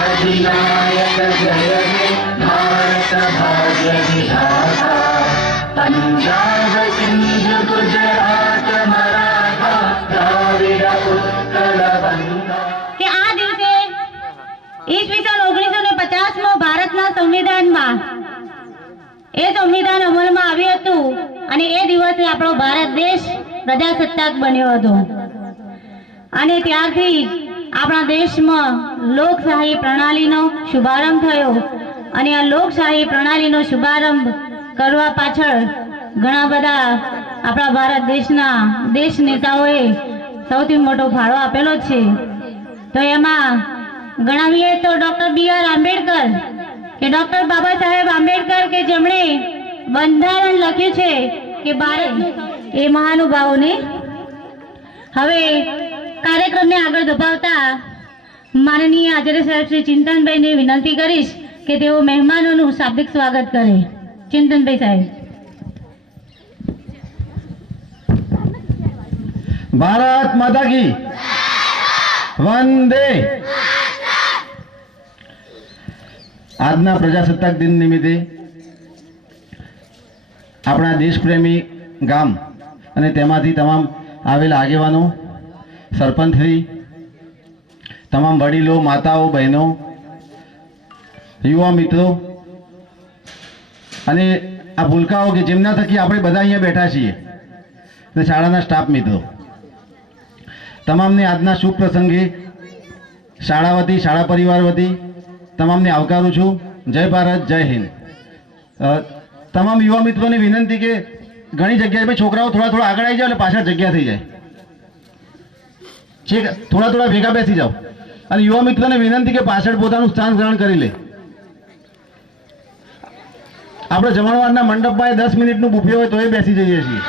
अधिनायक जय हे भारत भाग्य विधाता पंजाब सिंध गुजरात मराठा द्राविड उत्कल गंगा। કે આ દિવસે ઈસવીસન 1950 ભારતના સંવિધાનમાં એ સંવિધાન અમલમાં આવ્યું હતું અને એ દિવસે આપણો ભારત દેશ પ્રજાસત્તાક બન્યો હતો અને ત્યારથી આપણા દેશમાં લોકશાહી પ્રણાલીનો શુભારંભ થયો અને આ લોકશાહી પ્રણાલીનો શુભારંભ કરવા પાછળ ઘણા બધા આપણા ભારત દેશના દેશ નેતાઓએ સૌથી મોટો ફાળો આપેલો છે। તો એમાં ગણાવીએ તો ડોક્ટર બી.આર. આંબેડકર કે ડોક્ટર બાબા સાહેબ આંબેડકર કે જેમણે બંધારણ લખ્યું છે કે ભારત એ મહાનુભાવોને। હવે કાર્યક્રમને આગળ ધપાવતા માનનીય આચાર્ય સાહેબ શ્રી ચિંતનભાઈને વિનંતી કરીશ કે તેઓ મહેમાનોનું શાબ્દિક સ્વાગત કરે। ચિંતનભાઈ સાહેબ। भारत माता की वंदे। આજના પ્રજાસત્તાક દિન નિમિત્તે આપણા દેશપ્રેમી ગામ અને તેમાંથી તમામ આવેલા આગેવાનો, સરપંચશ્રી, તમામ વડીલો, માતાઓ, બહેનો, યુવા મિત્રો અને આ ભૂલકાઓ કે જેમના થકી આપણે બધા અહીંયા બેઠા છીએ અને શાળાના સ્ટાફ મિત્રો તમામને આજના શુભ પ્રસંગે શાળા વતી, શાળા પરિવાર વતી તમામને આવકારું છું। જય ભારત, જય હિન્દ। તમામ યુવા મિત્રોને વિનંતી કે ઘણી જગ્યાએ ભાઈ છોકરાઓ થોડા થોડા આગળ આવી જાવ એટલે પાછળ જગ્યા થઈ જાય છે, થોડા થોડા ભેગા બેસી જાઓ અને યુવા મિત્રોને વિનંતી કે પાછળ પોતાનું સ્થાન ગ્રહણ કરી લે। આપણે જમણવારના મંડપમાં 10 મિનિટનું બુફે હોય તો એ બેસી જઈએ છીએ।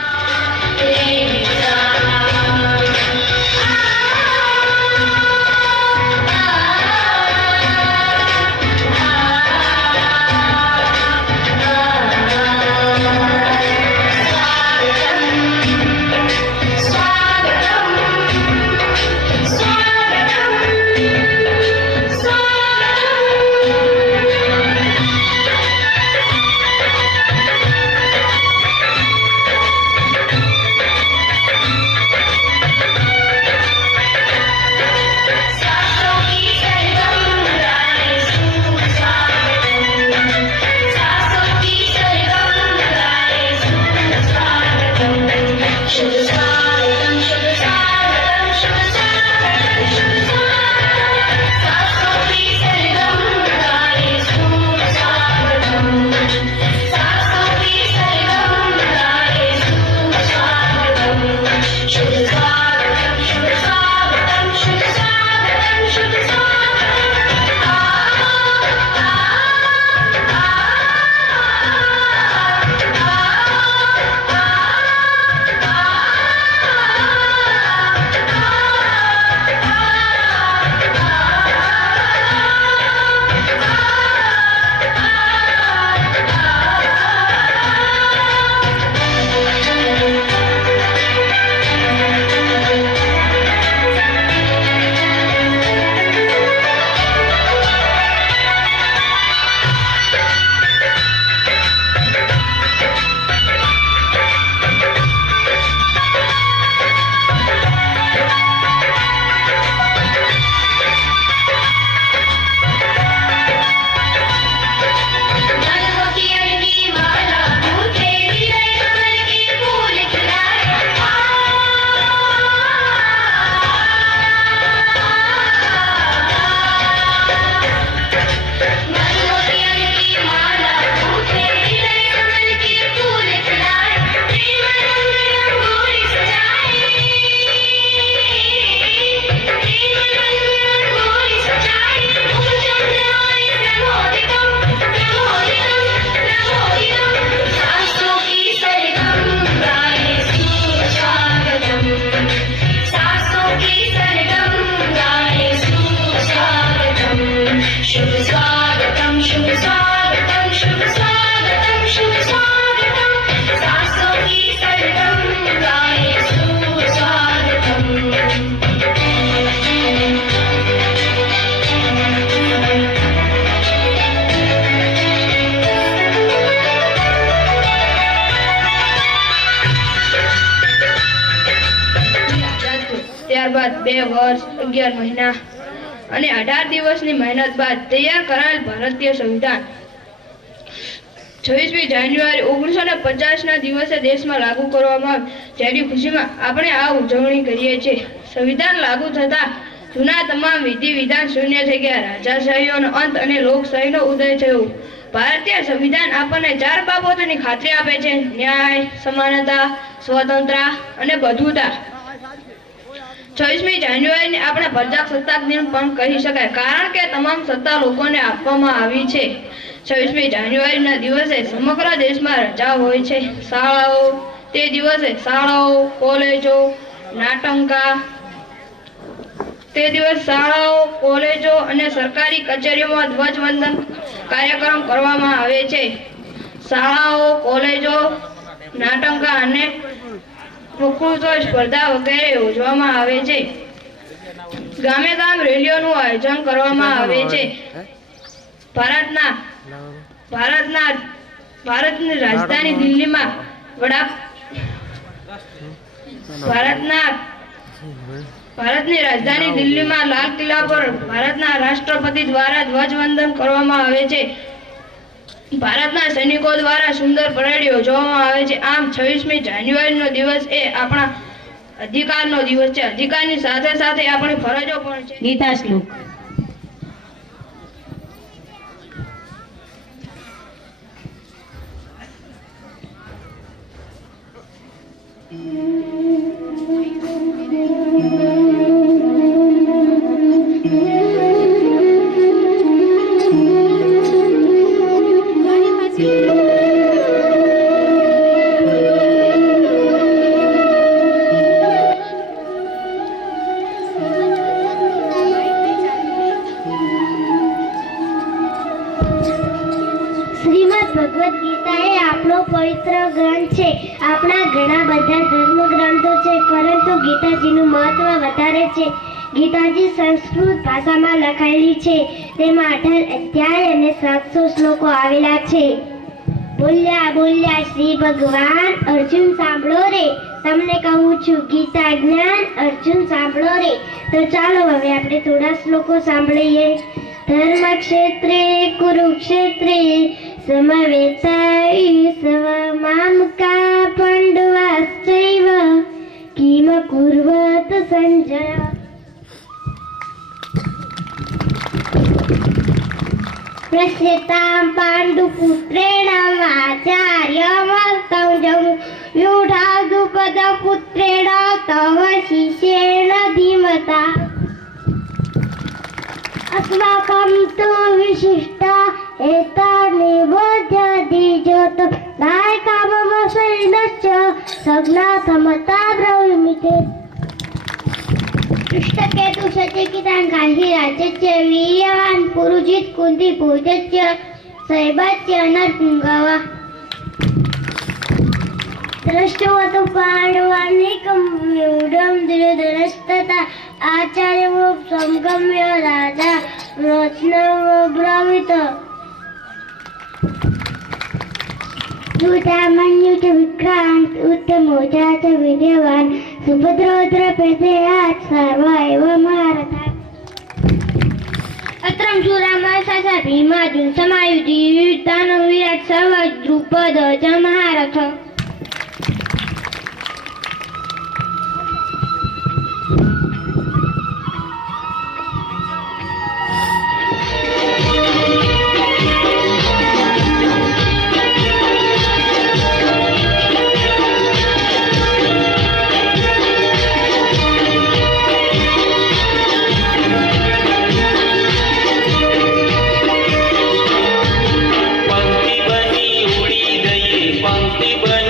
વર્ષ 11 મહિના અને 18 દિવસની મહેનત બાદ તૈયાર કરાયેલ ભારતીય સંવિધાન 26મી જાન્યુઆરી 1950ના દિવસે દેશમાં લાગુ કરવામાં આવ્યું, જેની ખુશીમાં આપણે આ ઉજવણી કરીએ છીએ. સંવિધાન લાગુ થતા જૂના તમામ વિધિ વિધાન શૂન્ય થઈ ગયા. રાજાશાહીઓનો અંત અને લોકશાહીનો ઉદય થયો. ભારતીય સંવિધાન આપણને 4 બાબતોની ખાતરી આપે છે: ન્યાય, સમાનતા, સ્વતંત્રતા અને બધુતા. 26મી જાન્યુઆરીને આપણે પ્રજાસત્તાક દિન પણ કહી શકાય, કારણ કે તમામ સત્તા લોકોને આપવામાં આવી છે. 26મી જાન્યુઆરીના દિવસે સમગ્ર દેશમાં રજા હોય છે. તે દિવસે શાળાઓ, કોલેજો, કોલેજો અને સરકારી કચેરીઓમાં ધ્વજવંદન કાર્યક્રમ કરવામાં આવે છે. શાળાઓ, કોલેજો, નાટંકા અને વક્તૃત્વ સ્પર્ધા વગેરે યોજવામાં આવે છે. ગામે ગામ રેલીઓનું આયોજન કરવામાં આવે છે. ભારતની રાજધાની દિલ્હીમાં લાલ કિલ્લા પર ભારતના રાષ્ટ્રપતિ દ્વારા ધ્વજવંદન કરવામાં આવે છે. ભારતના સૈનિકો દ્વારા સુંદર પરેડ યોજવામાં આવે છે. આમ 26મી જાન્યુઆરીનો દિવસ એ આપણા અધિકારનો દિવસ છે. અધિકારની સાથે સાથે આપણી ફરજો પણ છે. ગીતા શ્લોક. શ્રીમદ ભગવદ્ ગીતા એ આપણો પવિત્ર ગ્રંથ છે. આપણા ઘણા બધા ધર્મ ગ્રંથો છે, પરંતુ ગીતાજીનું મહત્વ વધારે છે. ગીતાજી સંસ્કૃત ભાષામાં લખાયેલી છે. તેમાં 18 અધ્યાય અને 700 શ્લોકો આવેલા છે. બોલ્યા બોલ્યા શ્રી ભગવાન, અર્જુન સાંભળો રે, તમને કહું છું ગીતા જ્ઞાન. અર્જુન સાંભળો રે. તો ચાલો હવે આપણે થોડા શ્લોકો સાંભળીએ. ધર્મ ક્ષેત્રે કુરુક્ષેત્રે સમવેતાયુષવ મામકા પાંડવાશ્ચૈવ કિમ કુર્વત સંજય. પ્રશ્યતાં પાંડુપુત્રેણ આચાર્યમસ્तं વ્યુઢાદુપદપુત્રેણ તવ શિષ્યેણ ધીમતા. अस्माकं तु विशिष्टा एतानि बोध्यधिजोत नायकामवशैनश्च सज्ञातमता द्रविमिते. पृष्ठकेतु शचकितान् काशी राज्यस्य वीर्यवान् पुरुजित् कुन्ती भोजस्य सैबस्य नरपुङ्गवा. दृष्टवतु पाण्डवानीकं व्यूढं दुर्योधनस्तथा आचार्यं संगम्य राजा रत्नमब्रवीत. दूतामन्यु च विक्रान्त उत्तमोजा च वीर्यवान् सुभद्रोद्रपेतयात् सर्व एव महारथाः. अत्रं सुरामासा भीमार्जुन समायुधि दानव विराट सर्व द्रुपद च महारथ. પંક્તિ બની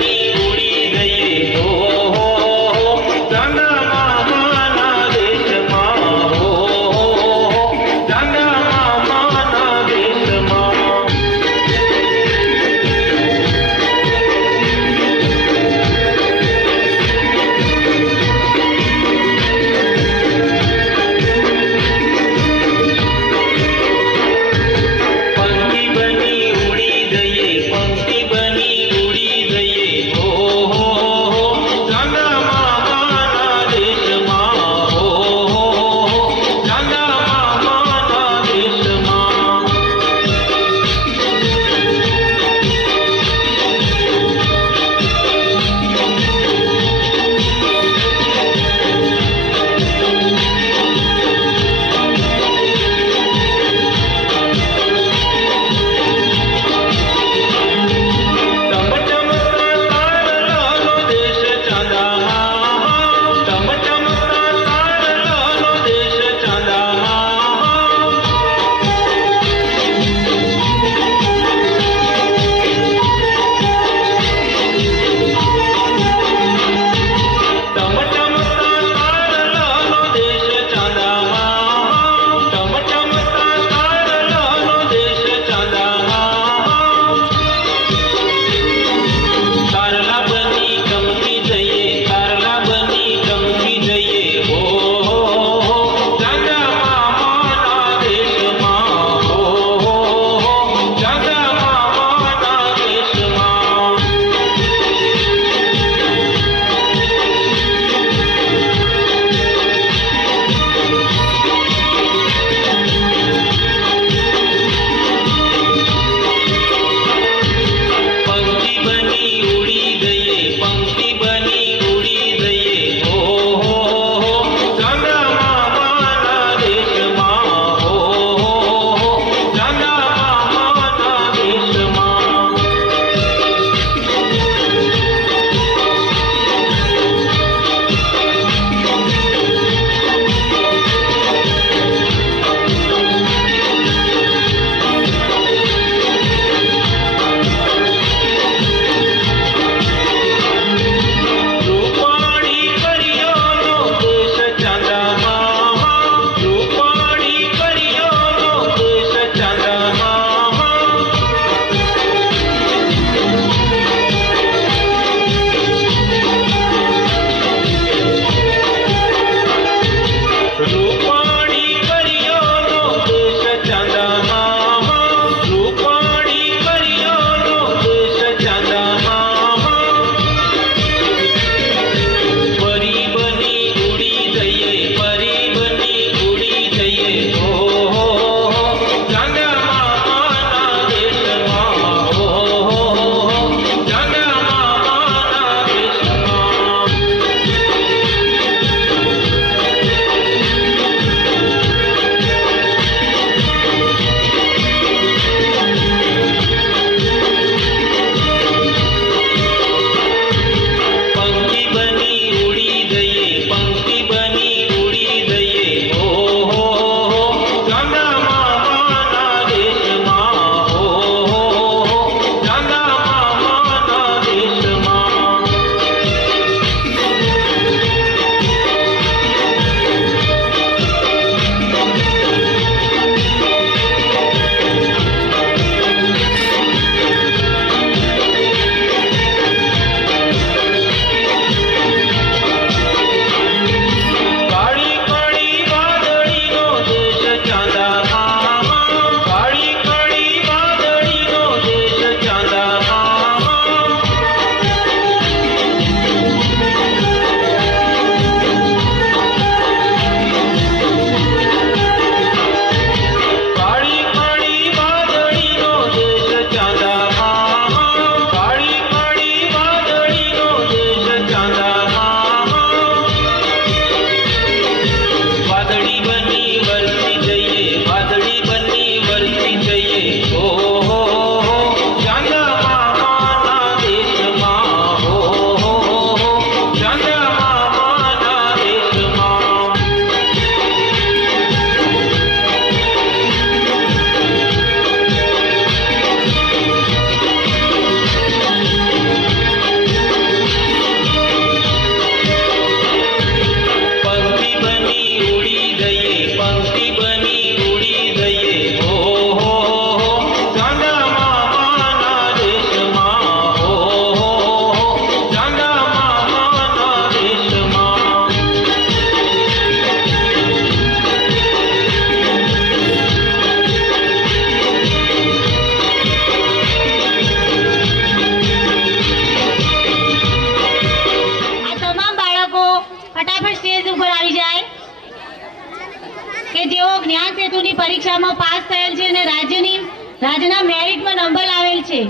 રાજ્યના મેરિટમાં નંબર લાવેલ છે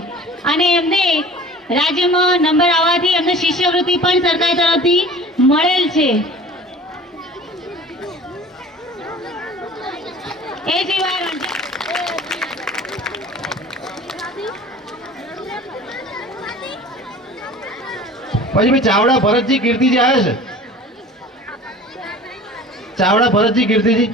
અને એમને રાજ્યમાં નંબર આવવાથી એમને શિષ્યવૃત્તિ પણ સરકાર તરફથી મળેલ છે. એ સિવાય પછી ભાઈ ચાવડા ભરતજી કીર્તિજી આવ્યા છે. ચાવડા ભરતજી કીર્તિજી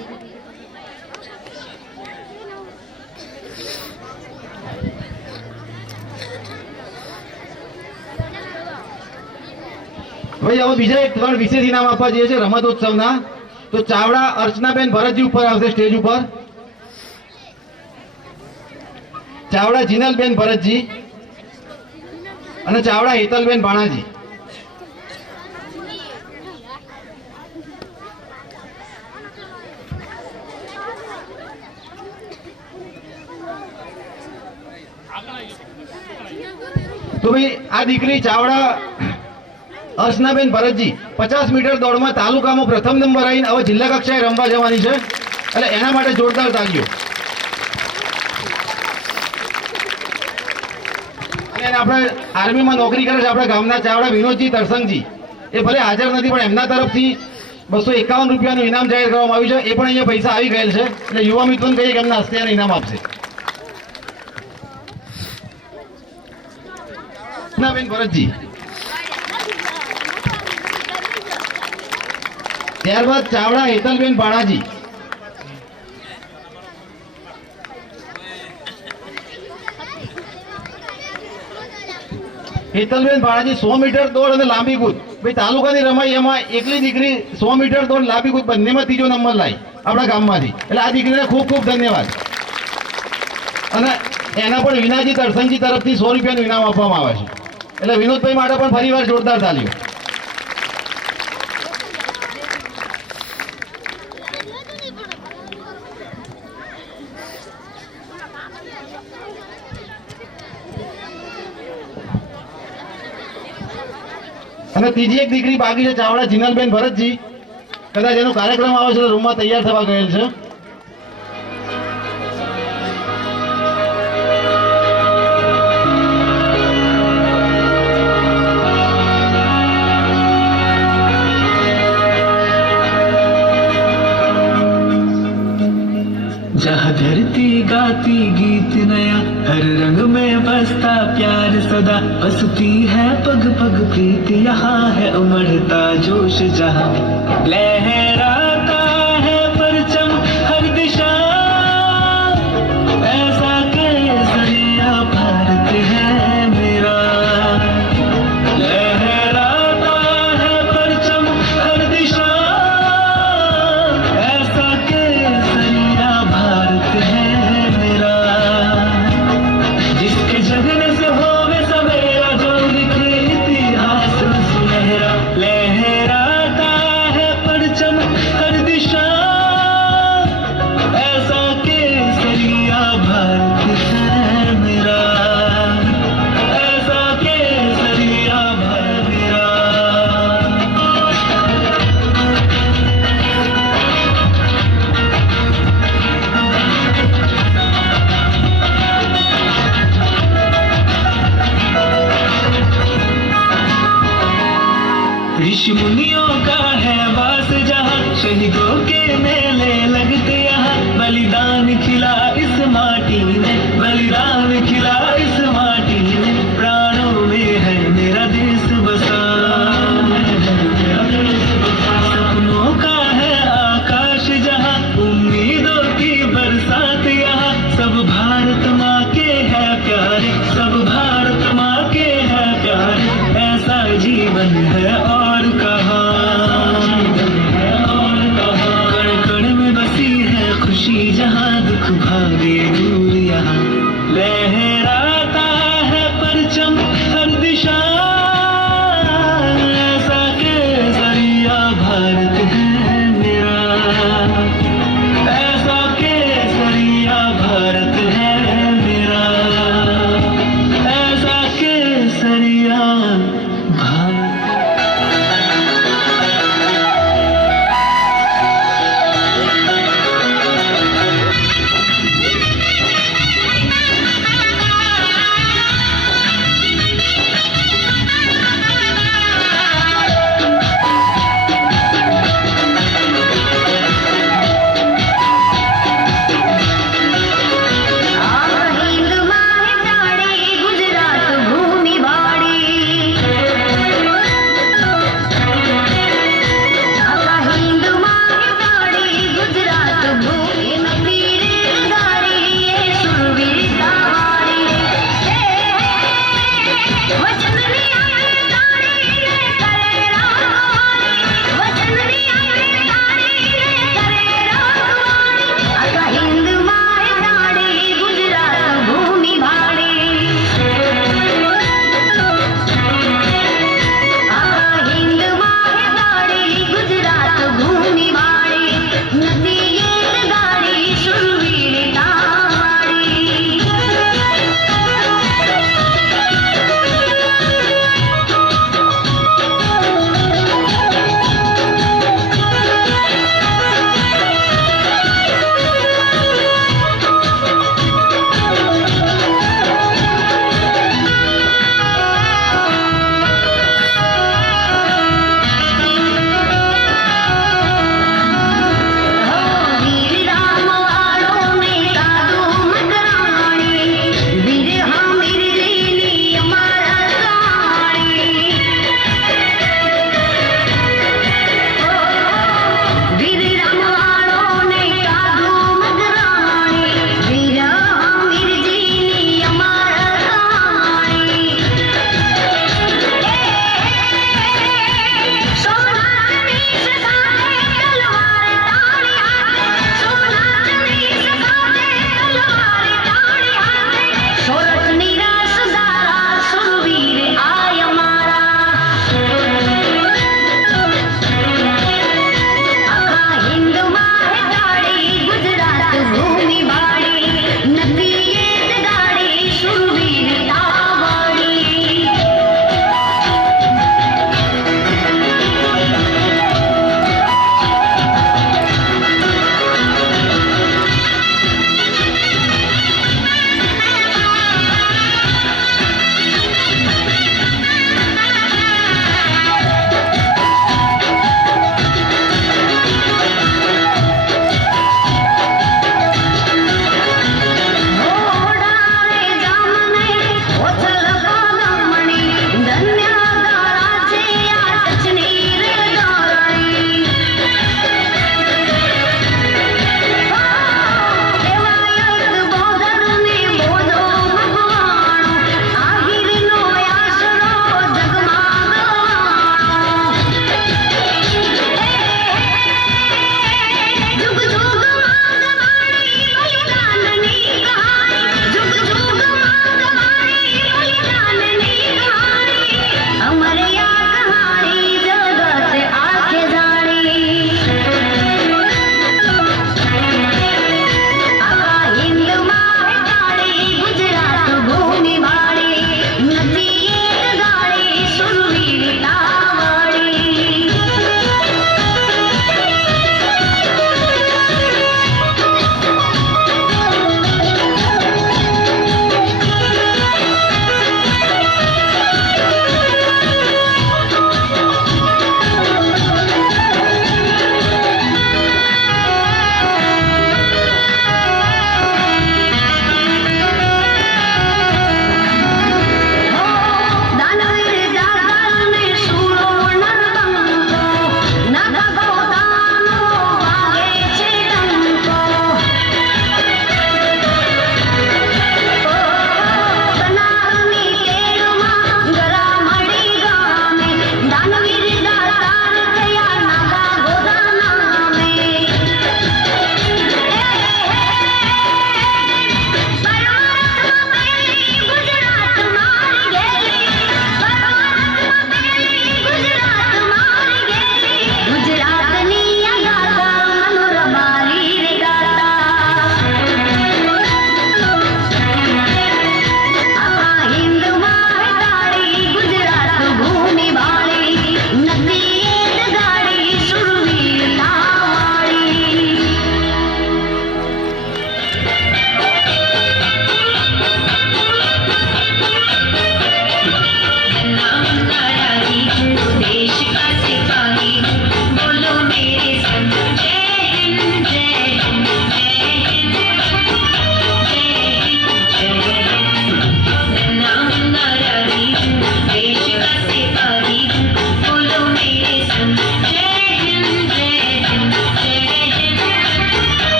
ભાઈ હવે બીજા એક 3 વિશેષ ઇનામ આપવા જઈએ છે રમતોત્સવના. તો ચાવડા અર્ચનાબેન ભરતજી ઉપર આવશે સ્ટેજ ઉપર. ચાવડા જીનલબેન ભરતજી અને ચાવડા હેતલબેન ભાણાજી. તો ભાઈ આ દીકરી ચાવડા અર્ચનાબેન ભરતજી 50 મીટર દોડમાં તાલુકામાં પ્રથમ નંબર આવીને હવે જિલ્લા કક્ષાએ રમવા જવાની છે, એટલે એના માટે જોરદાર તાળીઓ. અને આપણે આર્મીમાં નોકરી કરે છે આપણા ગામના ચાવડા વિનોદજી તરસંગજી. એ ભલે હાજર નથી પણ એમના તરફથી 251 રૂપિયાનું ઇનામ જાહેર કરવામાં આવ્યું છે. એ પણ અહીંયા પૈસા આવી ગયેલ છે, એટલે યુવા મિત્રોને કહીએ કે એમના હસ્તે ઇનામ આપશે. બેન ભરતજી, ત્યારબાદ ચાવડા હેતલબેન ભાણાજી. હેતલબેન ભાણાજી 100 મીટર દોડ અને લાંબી કૂદ ભાઈ તાલુકાની રમાઈ, એમાં એકલી દીકરી 100 મીટર દોડ લાંબી કૂદ બંનેમાં 3જો નંબર લાવી આપણા ગામમાંથી. એટલે આ દીકરીને ખૂબ ખૂબ ધન્યવાદ. અને એના પણ વિનાજી તરસંગજી તરફથી 100 રૂપિયાનું ઇનામ આપવામાં આવે છે. એટલે વિનોદભાઈ માટે પણ ફરીવાર જોરદાર તાલીઓ. અને ત્રીજી એક દીકરી બાકી છે ચાવડા જીનલબેન ભરતજી. કદાચ એનો કાર્યક્રમ આવે છે, રૂમમાં તૈયાર થવા ગયેલ છે. जहाँ धरती गाती गीत नया, हर रंग में बसता प्यार सदा, बसती है पग पग प्रीत, यहाँ है उमड़ता जोश जहाँ, लहराता है परचम हर दिशा, ऐसा केसरिया भारत है मेरा, लहराता है परचम हर दिशा, ऐसा केसरिया भारत है मेरा, जिसके जगने से होवे सवेरा, जो लिखे इतिहास सुनहरा, लहराता है परचम हर दिशा, ऐसा केसरिया भारत है मेरा, ऐसा केसरिया भारत मेरा। ऋषि मुनियों का है वास जहाँ, शहीदों के मेले लगते यहाँ, बलिदान खिला इस माटी में, बलिदान खिला इस माटी में, प्राणों में है मेरा देश बसा, सपनों का है आकाश जहाँ, उम्मीदों की बरसात यहाँ, सब भारत माँ के है प्यारे, सब भारत माँ के है प्यारे, ऐसा जीवन है और कहाँ।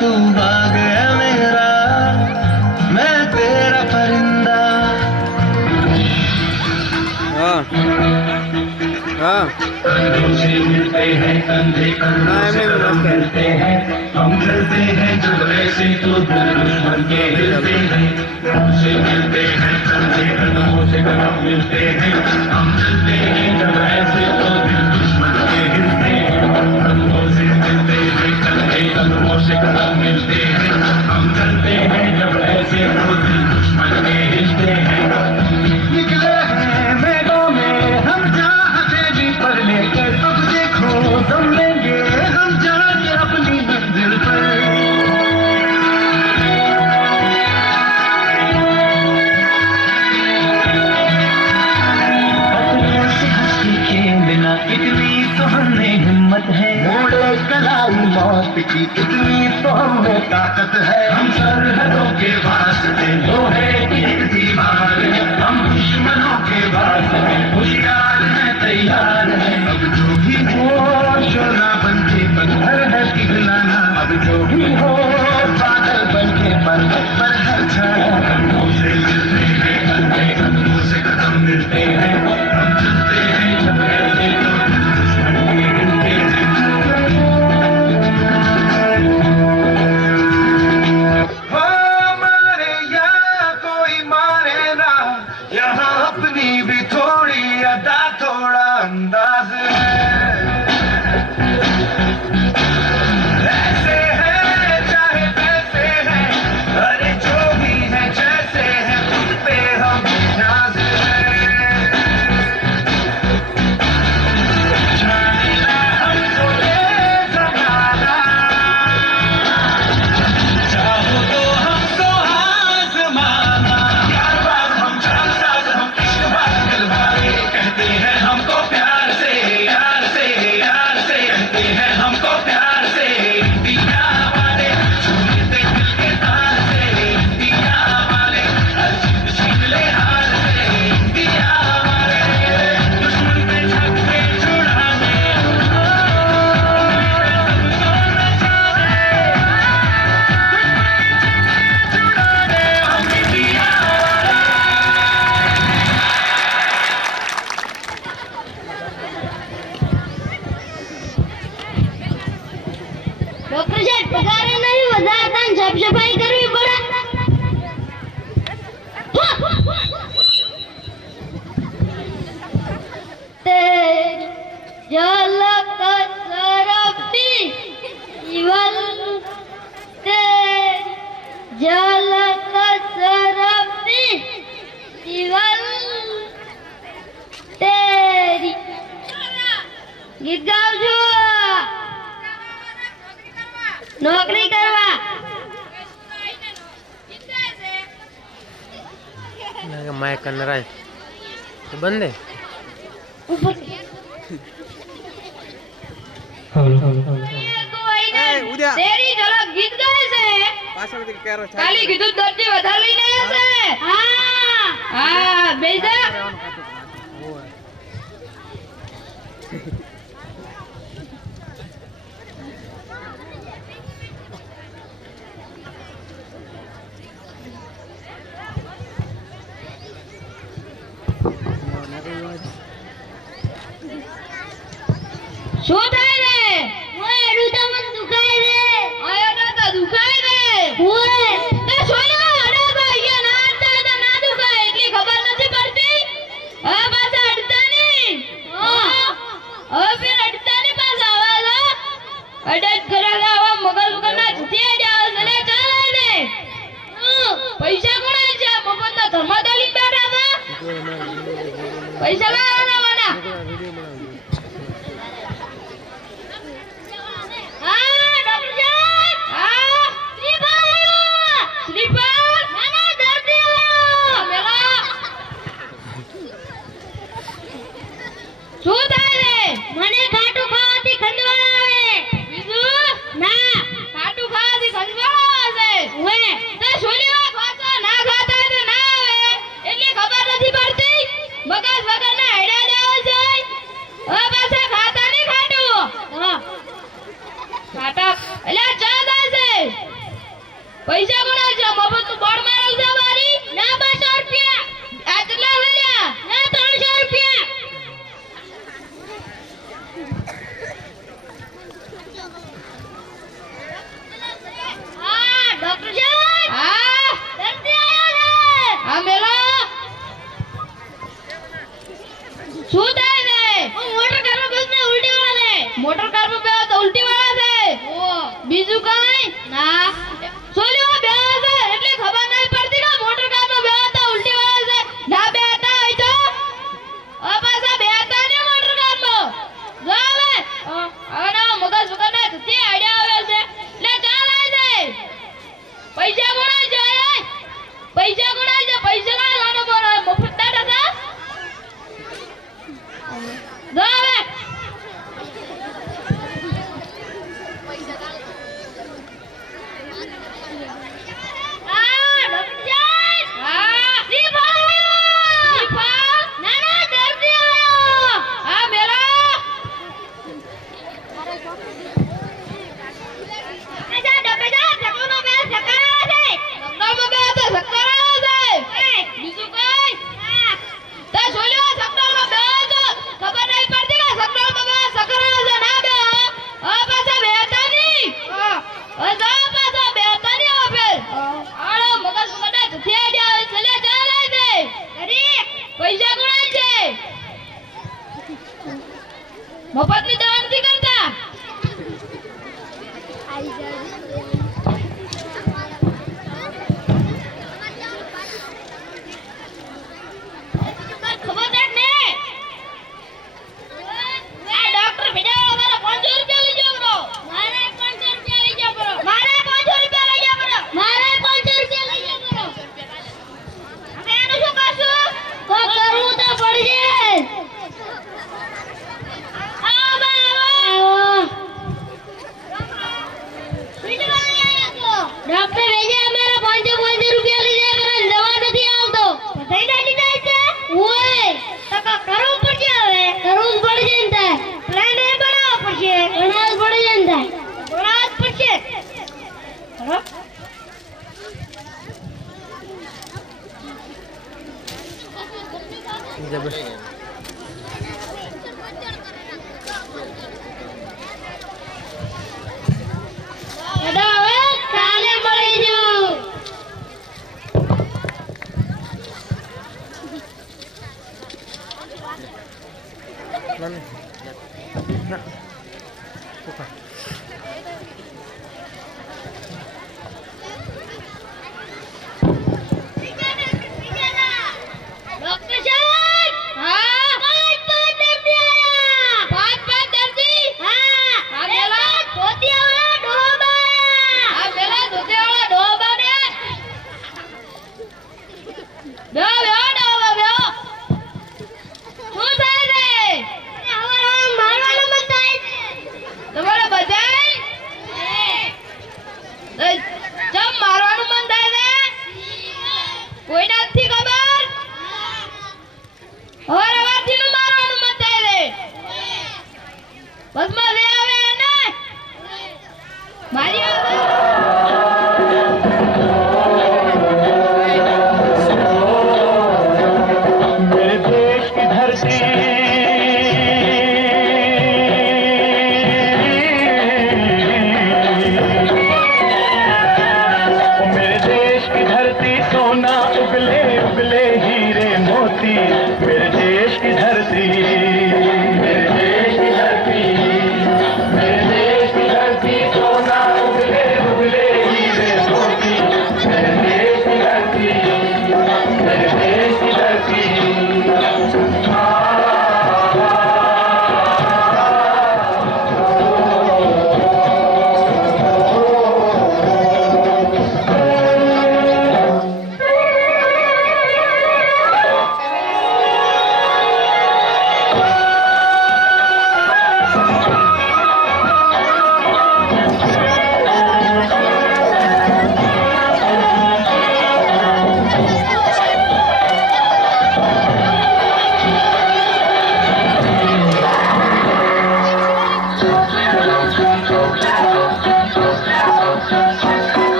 तू बाग है मेरा, मैं तेरा परिंदा। कंधों से मिलते हैं, कंधे कंधों से कदम मिलते हैं, हम चलते हैं जब ऐसे तो दिल दुश्मन के हिलते हैं। हमसे मिलते हैं, कंधे कदमों से कदम मिलते हैं, हम चलते हैं जब ऐसे तो दिल दुश्मन के हिलते हैं। कंधों से मिलते हैं, कंधे कदमों से कदम मिलते हैं, हम चलते हैं जब ऐसे तो दिल दुश्मन के हिलते हैं। निकले हैं मेलों में हम चाहते भी पर लेकर, अब देखो दम लेंगे हम जाके अपनी मंजिल पर। अपनों से हंसी खेलना इतनी तो हमें हिम्मत है, मोड़े कलाई मौत की इतनी तो हमें ताकत है। हम सरहदों के वास्ते लोहे की एक दीवार है, हम दुश्मनों के वास्ते होशियार हैं, तैयार हैं। अब जो भी हो शोला बनके पत्थर है पिघलाना, अब जो भी हो बादल बनके पर्वत पर है छाया। कंधों से मिलते हैं, कंधे कंधों से कदम मिलते हैं, हम चलते हैं जब ऐसे तो दुश्मन के हिलते हैं। मारे या कोई मारे ना, यहाँ अपनी भी थोड़ी अदा थोड़ा अंदाज है। ऐसे है चाहे कैसे है, अरे जो भी है जैसे है उन पे हम नाज है। जानेगा हमको ये जमाना, चाहो तो हमको आज़माना। यार बात हम चार साल हम इश्क बात दिलवाले, कहते हैं हमको प्यार से यार से यार से, कहते हैं हमको प्यार से दिया वाले, छूते दिल के तार से दिया वाले, हर चीज छीन ले हार से दिया वाले, दुश्मन पे छक्के छुड़ाने हमें दिया ડોક્ટર સાહેબ પગારે નહીં વધારતા ને સાફ સફાઈ કરવી પડે. તે ઝલક સરફી જીવન, તે ઝલક સરફી જીવન તેરી. ગીત ગાવ છો? નોકરી કરવા. माइक करना रहा है तो बंद है। ઉપર ઉદ્યા તેરી ઝલક ગીત ગાય છે. પાછળથી કેરો છે કાલી કીધું દર્દી વધારે લઈને આવ્યા છે. હા બેજા શું થાય છે? ઓય અડું તો મને દુખાય છે. આયો ના તો દુખાય ને. ઓય તે છોડ્યો અડા તો અહીંયા ના અડતા તો ના દુખાય એટલી ખબર નથી પડતી. હવે પાછા અડતા નહીં. હવે ફેર અડતા નહીં પાછા આવા અડત ખરા આવા મગલ મગલના જીત્યા જ આવે છે ને ચાલે ને. પૈસા કોણ છે? મફતના ધર્માદાલી બેઠા હતા. પૈસા લાવવાના વાળા. હા ડોક્ટર સાહેબ. હા સ્લીપર આવ્યો. સ્લીપર નાના દર્દી આવ્યો. મેલા શું થાય છે? મને ખાટું ખાવાથી ખંજવાળ આવે. બીજું ના ખાટું ખાવાથી ખંજવાળ આવે છે. ઓય તે છોલીઓ ખાતા ના ખાતા તો ના આવે એટલી ખબર નથી પડતી. મગજ વગરના હેડા જ આવે છે. હવે પાછા ખાતા નહીં ખાટું. હા ખાટા એટલે ચા થાય છે. પૈસા કોના છે મફત નું બોર્ડ મારેલ છે મારી ના 200 રૂપિયા આ કેટલા લેલ્યા ના 300 રૂપિયા હા ડોક્ટર સાહેબ હા દર્દી આયો છે હા મેલા શું થાય ને મોટર કાર માં બેસને ઉલટી વાળા છે મોટર કાર માં બેસ તો ઉલટી વાળા છે ઓ બીજું કાઈ ના સોલ્યો બે છે એટલે ખબર નહીં પડતી કે મોટર કાર માં બે તો ઉલટી વાળા છે ના બેતા હોય તો આ પાછા બેતા ને મોટર કાર માં જો હવે હવે ના મગજ વગર ના તે આઈડિયા આવે છે લે ચાલ આઈ જાય પૈસા કોના જાય પૈસા કોના જાય પૈસા ના લાનો બોલો મફત ના હતા જો હવે મફતની દવા નથી કરતા ખબરદાર ને આ ડોક્ટર ભેડા અમારા 500 રૂપિયા લઈ જાવ બ્રો મારે 500 રૂપિયા લઈ જાવ બ્રો મારે 500 રૂપિયા લઈ જાવ બ્રો મારે 500 રૂપિયા લઈ જાવ બ્રો હવે એનું શું કરશું તો કરવું તો પડશે ડોક્ટર વેજે અમારા 500 રૂપિયા લીધા પણ દવા નથી આવતો બધાઈ દાડી જાય છે ઓય તો કરવું પડશે હવે કરવું પડશે ને પ્લાન એ બનાવવો પડશે બનાવવું પડશે ને બનાવવું પડશે જબરદસ્ત કાલે મળી જવું ના ઉપર ડોક્ટર સાહેબ હા પાંચ દર્દી આયા પાંચ દર્દી હા આ પેલા ધોતિયાવાળા ડોબા આયા આ પેલા ધોતિયાવાળા ડોબા ને બે ડોબા બે શું થાય રે હવે મારવાનું મત થાય તમારે બધાય જમ મારવાનું મન થાય ને કોઈ નથી ખબર હવારથી નું મારવાનું મત થાય રે બસ માં વે આવે ને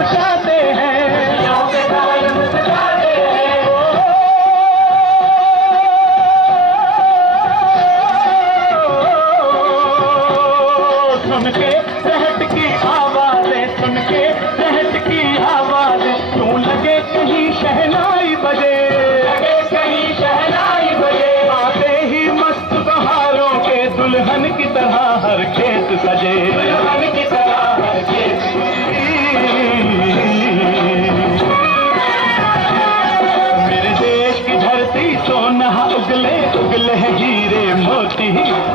सजाते हैं, खुशियों के कारण सजाते हैं। सुन के रहट की आवाज़ें, सुन के रहट की आवाज़ें, क्यों लगे कहीं शहनाई बजे, लगे कहीं शहनाई बजे। आते ही मस्त बहारों के दुल्हन की तरह हर खेत सजे, दुल्हन की तरह हर खेत सजे। मेरे देश की धरती सोना उगले उगले हैं हीरे मोती,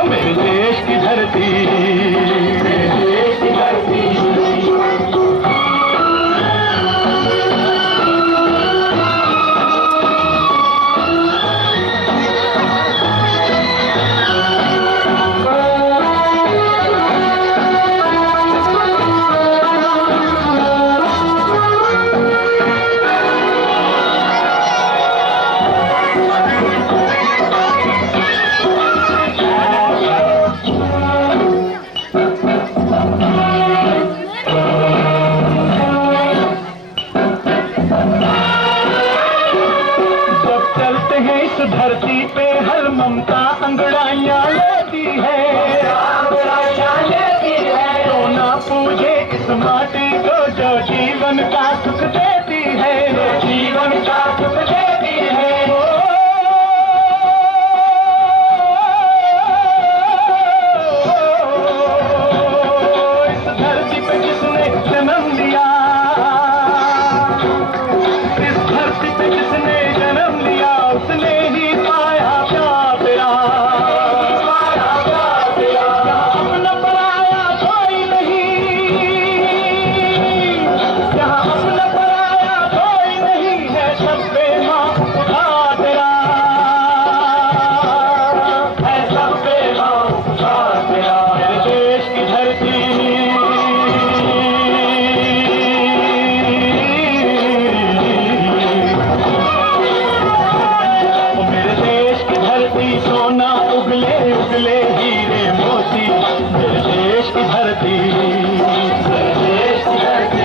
मेरे देश की धरती, मेरे देश की धरती। धरती पे हर ममता अंगड़ाइयाँ लेती है, अंगड़ाइयाँ लेती है। तो ना पूजे इस माटी को जो जीवन का सुख देती है, जो जीवन का सुख देती है। इस धरती पे जिसने जन्म लिया, इस धरती पे जिसने जन्म लिया, उसने ही पाया प्यार तेरा, पाया प्यार तेरा। यहाँ अपना पराया कोई नहीं, यहाँ अपना पराया कोई नहीं है, सब बेमां खुदा तेरा है, सब बेमां खुदा तेरा। मेरे देश की धरती, सोना उगले उगले हीरे मोती, मेरे देश की धरती, मेरे देश की धरती।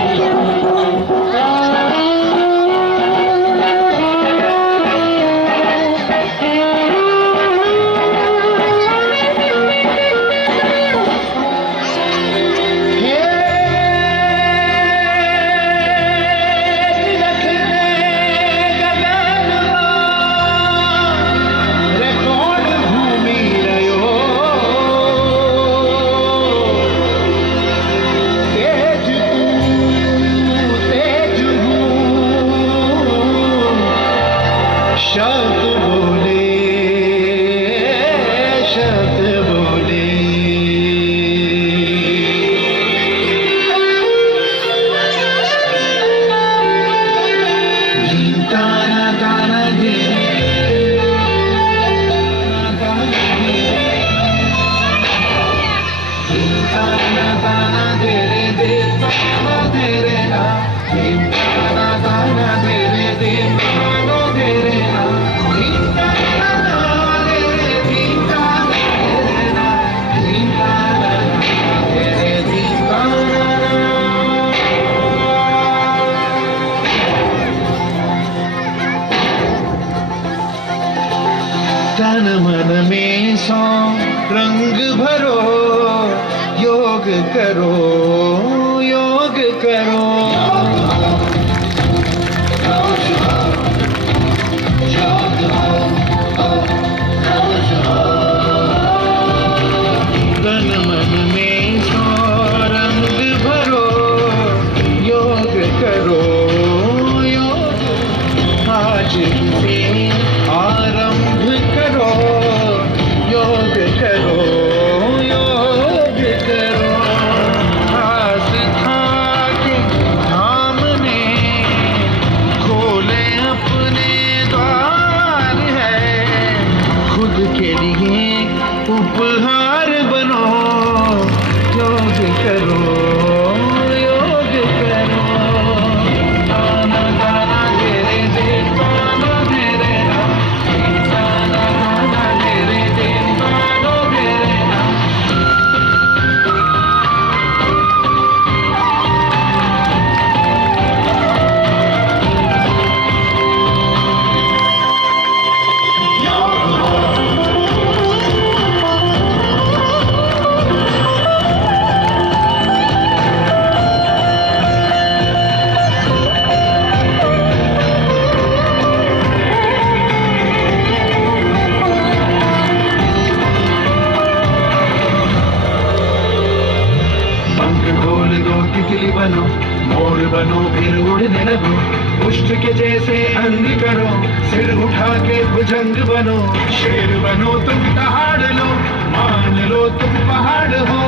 तन मन में सौ रंग भरो, योग करो, योग करो। तन मन में सौ रंग भरो, योग करो, योग। आज से आरंभ करो, योग करो, योग करो। बढ़ने लगो, उष्ट के जैसे अंग करो, सिर उठा के भुजंग बनो, शेर बनो तुम दहाड़ लो, मान लो तुम पहाड़ हो।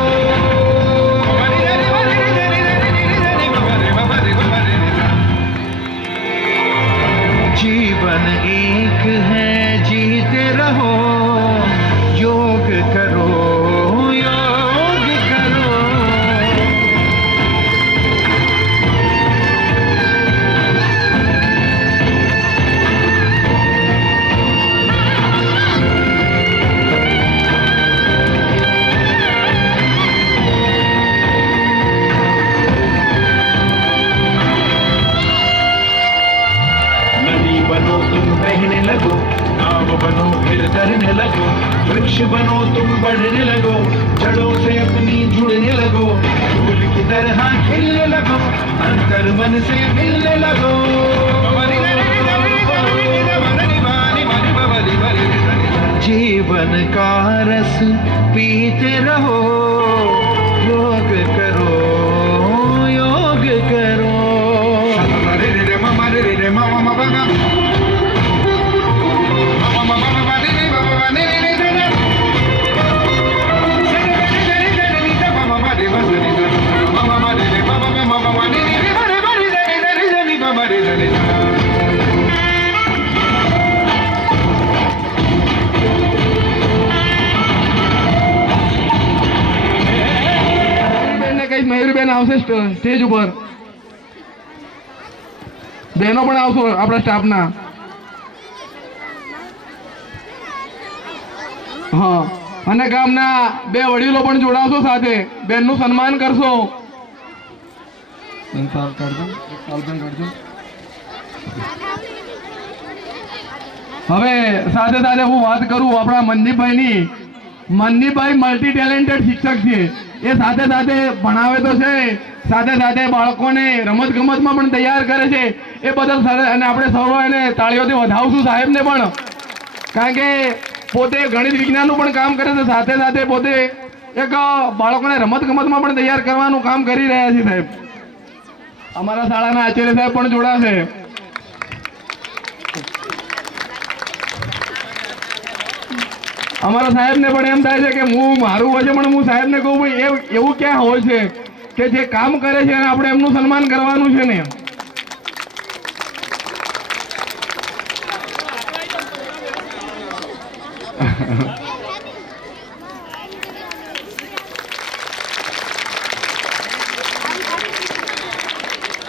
जीवन एक है, जीते रहो, योग करो, योग करो। नदी बनो तुम बहने लगो, नाव बनो फिर तैरने लगो, वृक्ष बनो तुम बढ़ने लगो, जड़ों से अपनी जुड़ने लगो, फूल की तरह खिलने लगो, अंतर मन से मिलने लगो। जीवन का रस पीते रहो, योग करो, योग करो। મયુરબેન આવશે સ્ટેજ ઉપર, બહેનો પણ આવશો આપણા સ્ટાફના. હા, અને ગામના બે વડીલો પણ જોડાવશો સાથે, બેનનું સન્માન કરશો. હવે સાથે સાથે હું વાત કરું આપણા મનદીપભાઈની. મનદીપભાઈ મલ્ટી ટેલેન્ટેડ શિક્ષક છે. એ સાથે સાથે ભણાવે તો છે, સાથે સાથે બાળકોને રમત ગમતમાં પણ તૈયાર કરે છે. એ બદલ અને આપણે સૌ એને તાળીઓથી વધાવશું સાહેબને પણ, કારણ કે પોતે ગણિત વિજ્ઞાનનું પણ કામ કરે છે, સાથે સાથે પોતે એક બાળકોને રમત ગમતમાં પણ તૈયાર કરવાનું કામ કરી રહ્યા છે સાહેબ. અમારા શાળાના આચાર્ય સાહેબ પણ જોડાશે. અમારા સાહેબને પણ એમ થાય છે કે હું મારું હોય છે, પણ હું સાહેબને કહું ભાઈ એવું ક્યાં હોય છે કે જે કામ કરે છે અને આપણે એમનું સન્માન કરવાનું છે ને.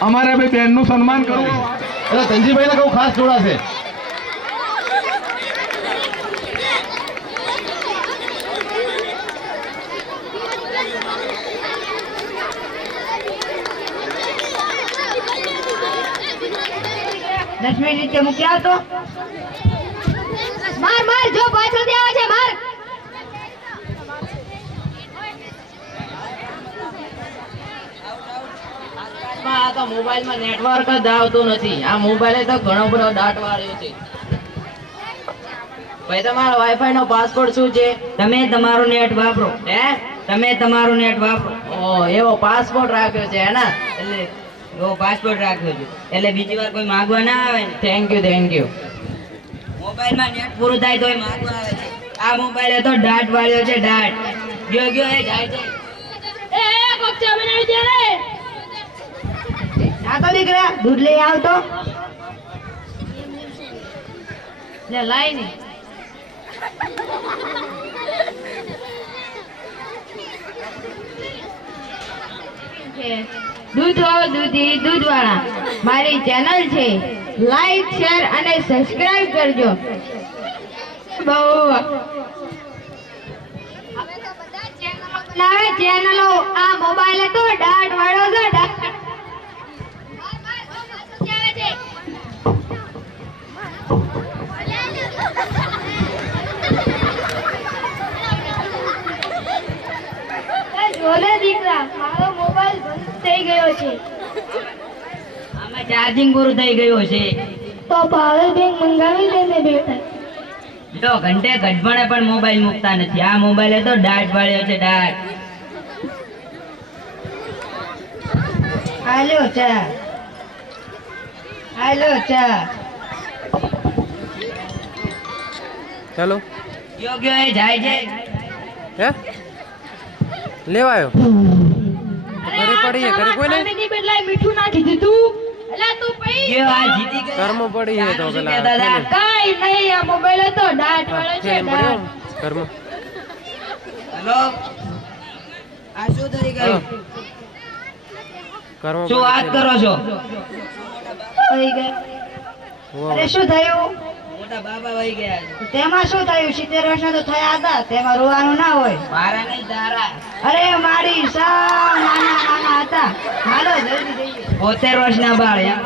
અમારે ભાઈ બેનનું સન્માન કરવું. એટલે ધનજીભાઈને કહું ખાસ જોડાશે. દસમી રીતે મૂક્યા તો માર માર જો પાછળથી આવે છે માર. આ તો મોબાઈલમાં નેટવર્ક જ આવતું નથી. આ મોબાઈલ તો ઘણો બધો દાટ વાળ્યો છે. ભાઈ તમારો વાઈફાઈ નો પાસવર્ડ શું છે? તમે તમારું નેટ વાપરો. હે, તમે તમારું નેટ વાપરો. ઓ, એવો પાસપોર્ટ રાખ્યો છે હે ને? એટલે એવો પાસપોર્ટ રાખ્યો છે એટલે બીજી વાર કોઈ માંગવા ના આવે ને. Thank you thank you. મોબાઈલમાં નેટ પૂરું થાય તોય માંગવા આવે છે. આ મોબાઈલ તો દાટ વાળ્યો છે, દાટ. ગયો ગયો એ જાય છે. એ કોકચા બનાવી દે રે. આ તો દીકરા દૂધ લઈ આવતો. લે લાઈ ને. દૂધ વાળો દૂધી દૂધ વાળા મારી ચેનલ છે, લાઈક શેર અને સબસ્ક્રાઇબ કરજો. બહુ બનાવે ચેનલો. આ મોબાઈલ તો દાટ વાળો છે, દાટ. જોલે દીકરા, મારો મોબાઈલ બંધ થઈ ગયો છે. આમાં ચાર્જિંગ પૂરું થઈ ગયું છે. તો પાવર બેંક મંગાવી લેને બેટા. જો ઘંટે ગઢમણે પણ મોબાઈલ મૂકતા નથી. આ મોબાઈલ તો દાટ વાળ્યો છે, દાટ. હાલ્યો ચા. હાલો ચા ચાલો યોગ્ય એ જાય છે હે લેવાયો ઘરે પડી ઘરે કોઈ નહીં પેલા મીઠું નાખી દીધું એલા તું પઈ ગયો આ જીતી ગયો કર્મ પડી હે તો પેલા દાદા કાઈ નહીં આ મોબાઈલ હતો દાંત વાળો છે દાંત કર્મ હેલો આ શું થઈ ગયું કર્મ શું વાત કરો છો થઈ ગયા અરે શું થયું મોટા બાબા વહી ગયા છે. તેમાં શું થયું 70 વર્ષના તો થયા હતા તેમાં રોવાનું ના હોય મારા નહીં તારા અરે મારી સા નાના નાના હતા હાલો જલ્દી જઈએ 72 વર્ષના બાળ એમ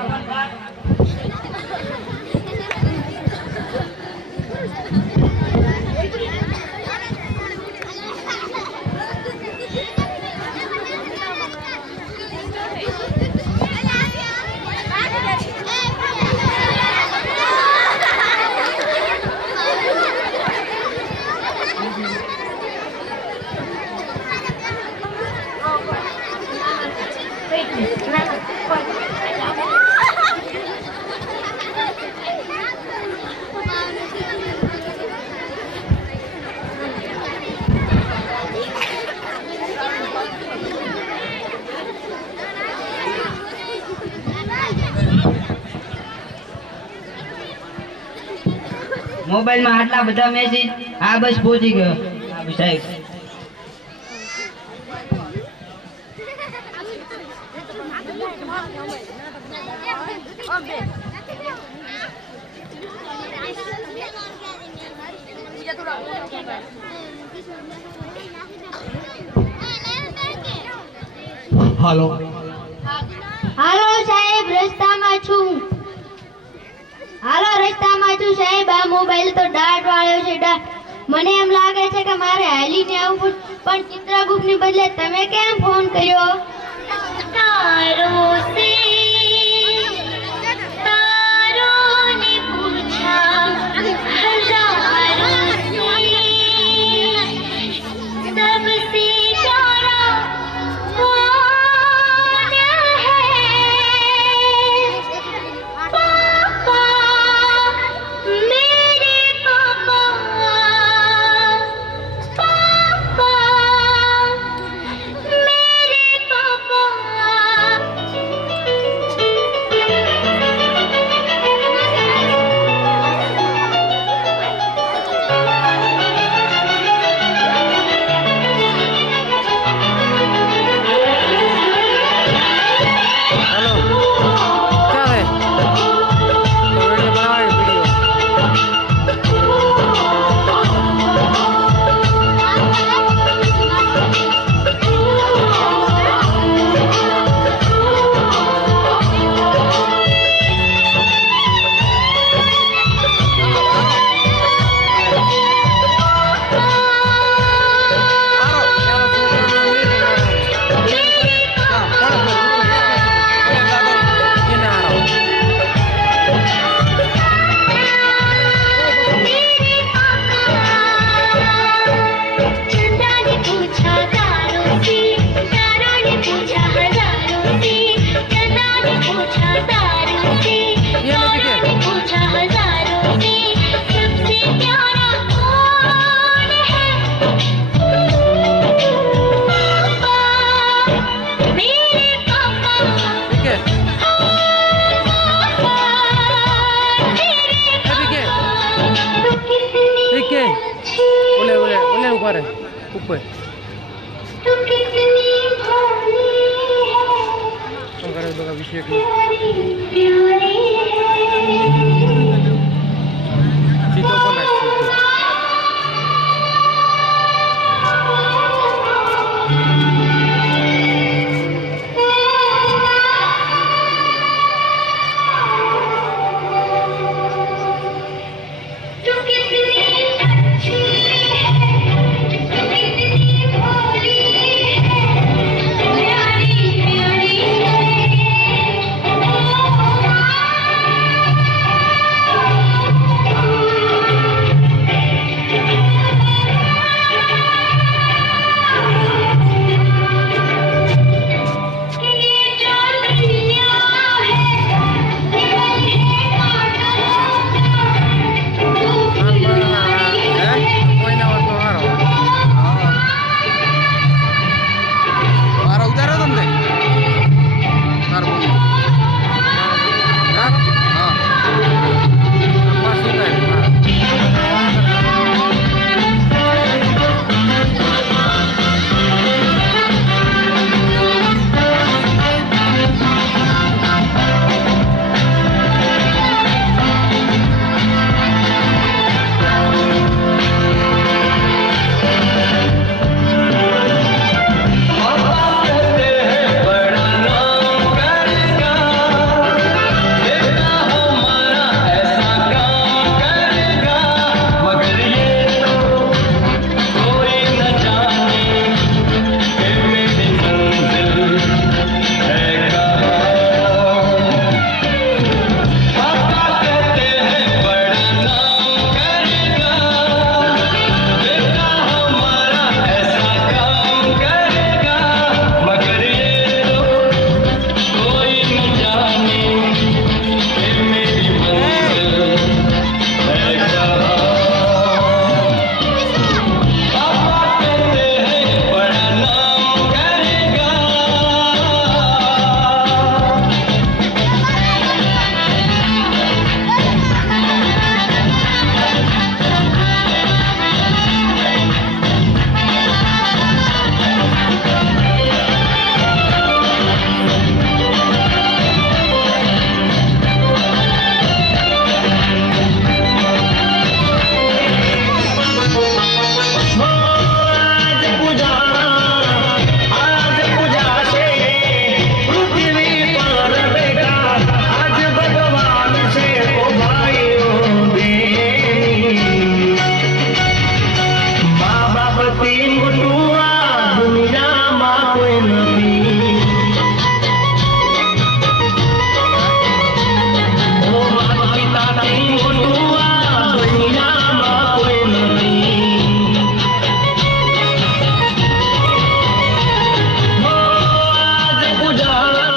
મોબાઈલમાં આટલા બધા મેસેજ આ બસ પહોંચી ગયો સાહેબ હાલો હાલો સાહેબ રસ્તામાં છું સાહેબ આ મોબાઈલ તો દાટ વાળ્યો છે મને એમ લાગે છે કે મારે હાલીને આવવું પણ ચિત્રગુપ્તની બદલે તમે કેમ ફોન કર્યો તારો સે તારો ને પૂછા હજારો सबसे प्यारा कौन है पापा मेरे पापा पापा मेरे पापा ऊपर विषय प्यारी આપણાથી મોટું આ દુનિયામાં કોઈ નથી. આજ ઉજાળા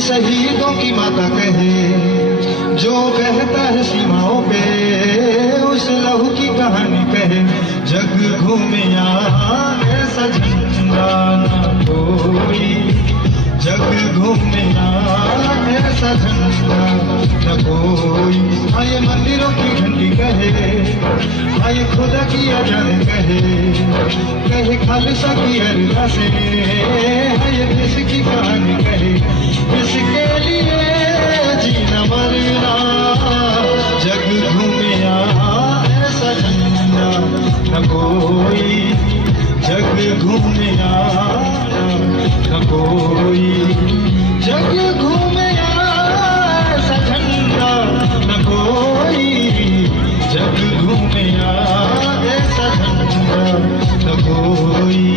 शहीदों की माता कहे, जो बहता है सीमाओं पे उस लहू की कहानी कहे। जग घूमे ऐसा झंडा न कोई, जग घूमे ऐसा झंडा न कोई। हाँ ये मंदिरों की घंटी कहे, हाँ ये खुदा की अजान कहे, कहे खालसा की अरदा से। हाँ ये देश की कहानी कहे, इसके लिए जीना मरना। जग घूमे ऐसा झंडा न कोई, जग घूमे न कोई, जग घूमे ऐसा झंडा न कोई, जग घूमे ऐसा झंडा न कोई।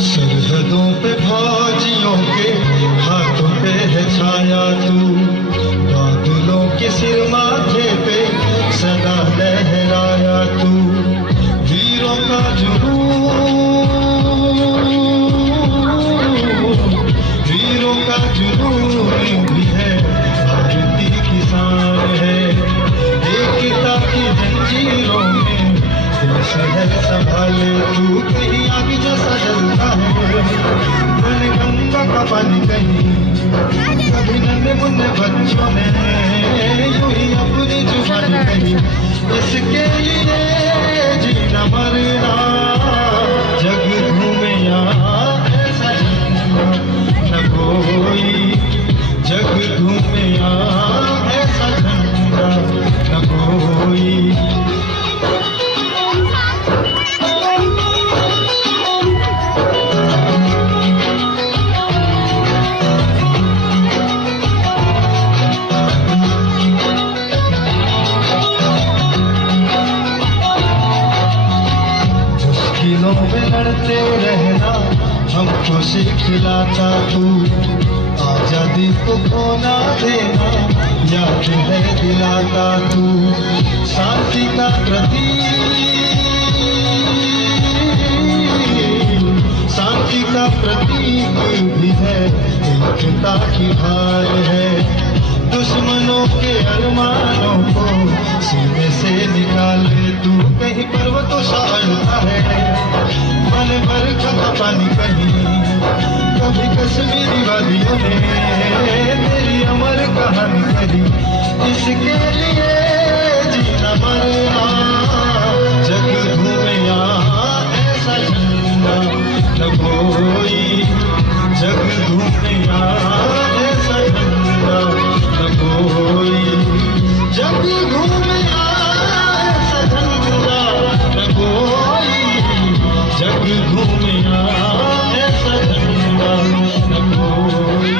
सरहदों पे फौजियों के हाथों पे है छाया तू, बादलों के सिर माथे पे सदा लहराया तू। वीरों का जुनून बच्चों ने यूं ही अपनी जुबानी कही, इसके लिए जीना मरना जग घूमे यहाँ ऐसा झंडा न कोई, जग घूमे यहाँ ऐसा झंडा न कोई। मुश्किलों में लड़ते रहना हमको सिखलाता तू, आजादी को खोना देना याद है दिलाता तू, शांति का प्रतीक, शांति का प्रतीक भी है, एकता की हार है, दुश्मनों के अरमानों को सीने से निकाल तू, कहीं पर्वतों सा अड़ता है मन बरखा का पानी, कहीं कभी कश्मीरी वादियों ने तेरी अमर कहानी कही, इसके लिए जीना मरना जग घूमे यहाँ ऐसा झंडा न कोई, जग घूमे यहाँ ऐसा झंडा न कोई, जग घूमे यहाँ ऐसा झंडा न कोई, जग घूमे यहाँ ऐसा झंडा न कोई।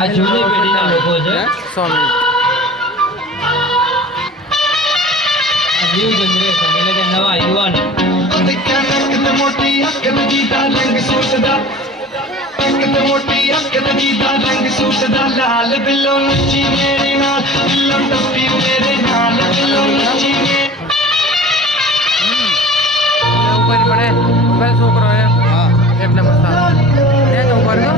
આ જૂની પેઢીના લોકો છે 100 મિનિટ આ ન્યૂ જનરેશન એટલે કે નવા યુવાન મોટી હકત જીતા રંગ સૂટદા મોટી હકત જીતા રંગ સૂટદા લાલ બિલ્લો નચી મેરે નાલ બિલ્લો ટપ્પી મેરે નાલ બિલ્લો નચી ઉપર પડે મોબાઈલ છોકરો હે હા એક નંબર સાથ એ તો ઉપર ગયો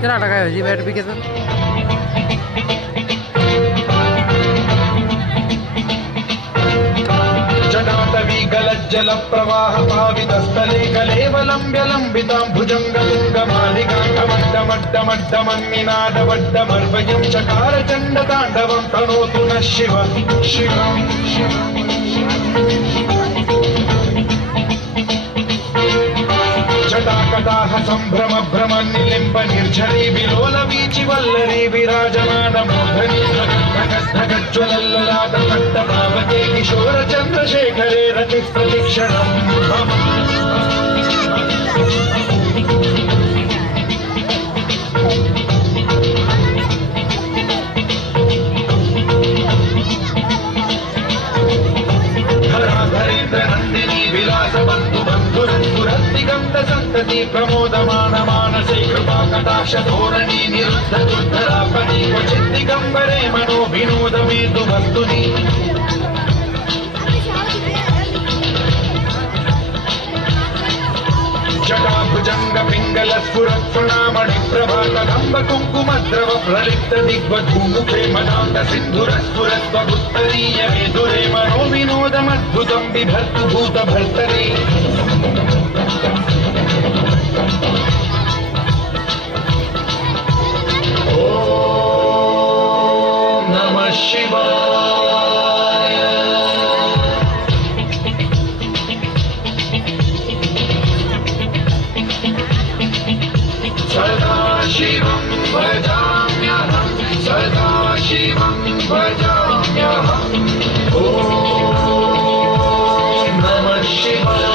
કેટલા ટકા હજી બેટ પી કે जटाटवी गलज्जल प्रवाह पावितस्थले कलेवलम्ब्य लम्बितां भुजङ्गलिङ्गमालिकाङ्गमड्डमड्डमड्डमन्निनादवड्डमर्वयं चकार चण्डताण्डवं तनोतु नः शिव शिवम् जटाकटाह सम्भ्रम भ्रम निलिम्ब निर्झरी विलोल वीचि वल्लरी विराजमान मूर्धनि धगज्ज्वलल्ललाट पट्टभावते किशोर चन्द्रशेखरे रति प्रतिक्षणम् कटाक्ष धोरणी निरुद्ध दुर्धरापणी क्वचित् दिगम्बरे मनो विनोदमेतु वस्तुनि जटाभुजंग पिंगल स्फुरत्फुणामणि प्रभा कदम्ब कुङ्कुमद्रव प्रलिप्त दिग्वधूमुखे मदान्त सिन्धुर स्फुरत्वगुत्तरीय विदुरे मनो विनोदमद्भुतं बिभर्तु भूतभर्तरे ॐ नमः शिवाय सदाशिवं भजाम्यहं सदाशिवं भजाम्यहम् ॐ नमः शिवाय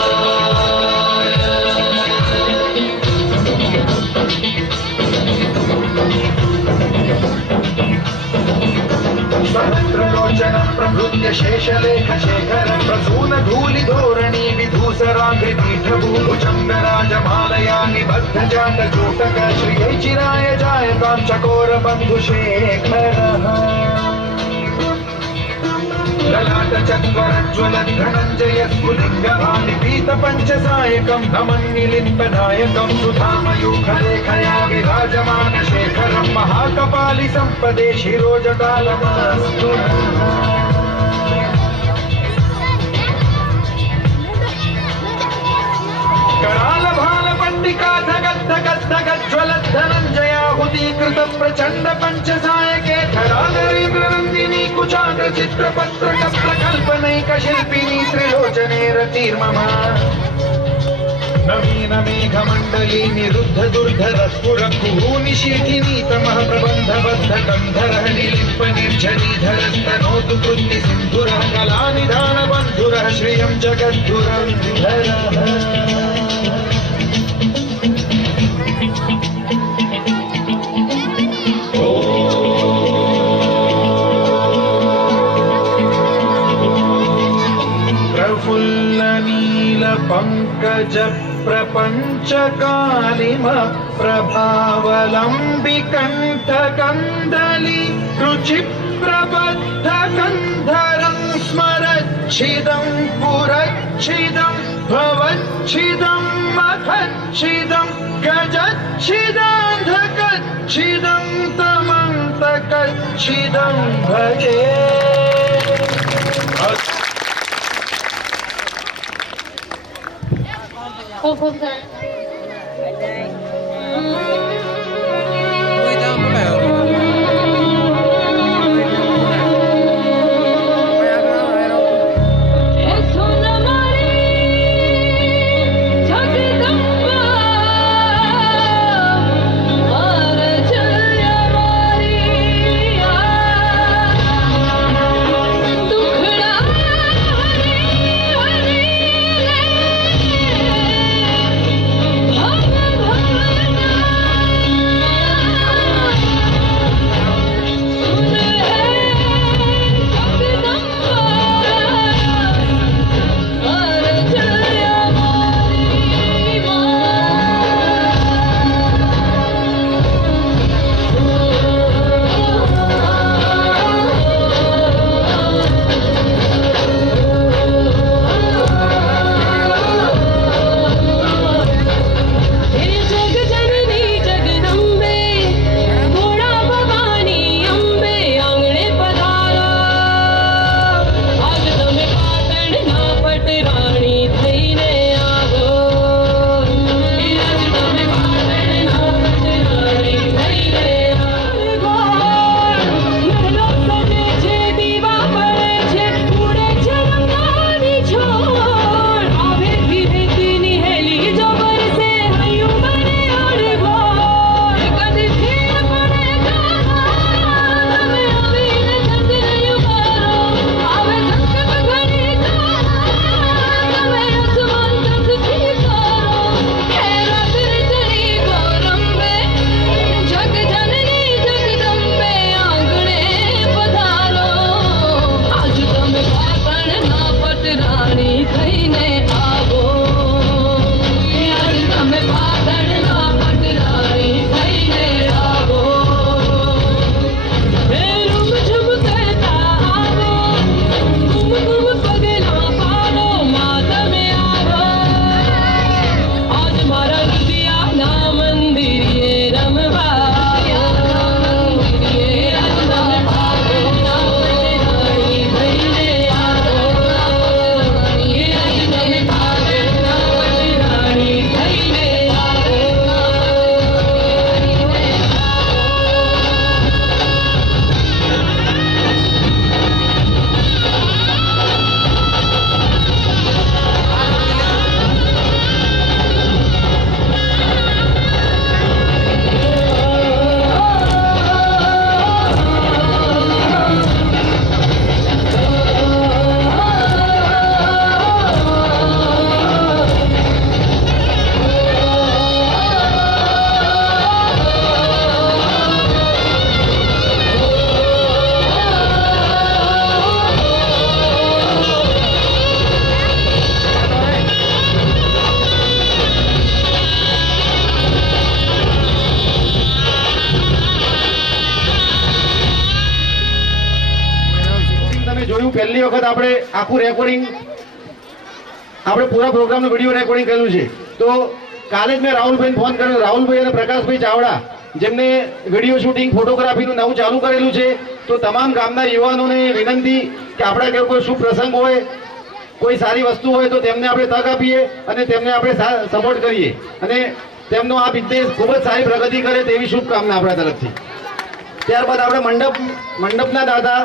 सहस्रलोचनं प्रभृत्य शेषलेख शेखरं प्रसून धूलिधोरणी विधूसराङ्घ्रिपीठभूभुजङ्गराजमालया निबद्ध जातजोटक श्रियै चिराय जायतां चकोरबन्धुशेखरः ललाटचत्वरज्ज्वलद्धनञ्जय स्फुलिङ्गभानिपीतपञ्चसायकं नमन्निलिम्बनायकं सुधामयूखलेखया विराजमान शेखरं महाकपालि सम्पदे शिरोजटालमास्तु करालभालपट्टिका धगद्धगद्धगज्ज्वलद्धनञ्जयाहुतीकृत प्रचण्ड पञ्चसायके धराधरेन्द्रनन्दिनी कुचाग्र चित्रपत्रक प्रकल्पनैक शिल्पिनी त्रिलोचने रतिर्मम नवीन मेघमण्डली निरुद्ध दुर्धर स्फुर कुहूनिशीथिनी तमः प्रबन्धबद्ध कन्धरः निलिम्प निर्झरीधरस्तनोतु कृत्ति सिन्धुरः कलानिधान बन्धुरः श्रियं जगद्धुरन्धरः पंकज प्रपंच कालिम प्रभावलंबि कंठ कंदली रुचि प्रबद्ध कंधरं स्मरच्छिदं पुरच्छिदं भवच्छिदं मखच्छिदं गजच्छिदान्धकच्छिदं तमन्तकच्छिदं भजे ખૂબ ખૂબ સરસ પહેલી વખત આપણે આખું રેકોર્ડિંગ આપણે પૂરા પ્રોગ્રામનું વિડીયો રેકોર્ડિંગ કર્યું છે. તો કાલે જ મેં રાહુલભાઈને ફોન કર્યો. રાહુલભાઈ અને પ્રકાશભાઈ ચાવડા જેમને વિડીયો શૂટિંગ ફોટોગ્રાફીનું નવું ચાલુ કરેલું છે. તો તમામ ગામના યુવાનોને વિનંતી કે આપણા ઘેર કોઈ શુભ પ્રસંગ હોય, કોઈ સારી વસ્તુ હોય તો તેમને આપણે તક આપીએ અને તેમને આપણે સપોર્ટ કરીએ અને તેમનો આ બિઝનેસ ખૂબ જ સારી પ્રગતિ કરે તેવી શુભકામના આપણા તરફથી. ત્યારબાદ આપણે મંડપના દાદા